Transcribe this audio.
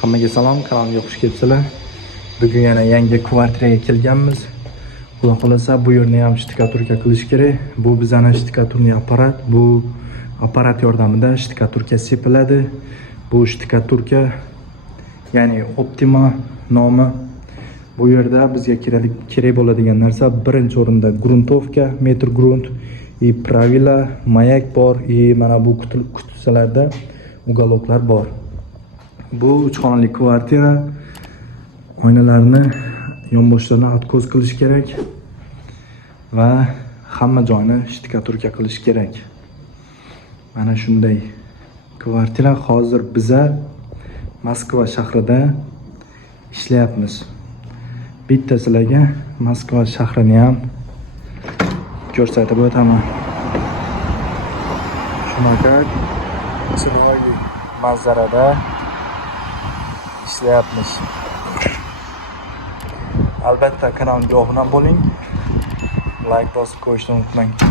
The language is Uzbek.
Hammaga salom, kanalimga xush kelibsizlar. Bugun yana yangi kvartiraga kelganmiz. Xudo xolasa bu yerni ham shtikaturka qilish kerak. Bu bizning shtikaturni apparat. Bu apparat yordamida shtikaturka sepiladi. Bu shtikaturka ya'ni Optima nomi. Bu yerda bizga kerak bo'ladigan narsa birinchi o'rinda gruntovka, metr grunt, pravila, mayak bor, mana bu qutisalarda uголокlar bor. Bu 3 xonali kvartira. Oynalarni, yonboshlarini atkoz qilish kerak va hamma joyni shtikaturka qilish kerak. Mana shunday kvartira hozir biza Moskva shahrida ishlayapmiz. Bitta sizlarga Moskva shahrini ham ko'rsatib o'taman. Shunaqa chiroyli manzarada ishlayapmiz. Albatta kanalimga obuna bo'ling. Like bosib qo'yishni unutmang.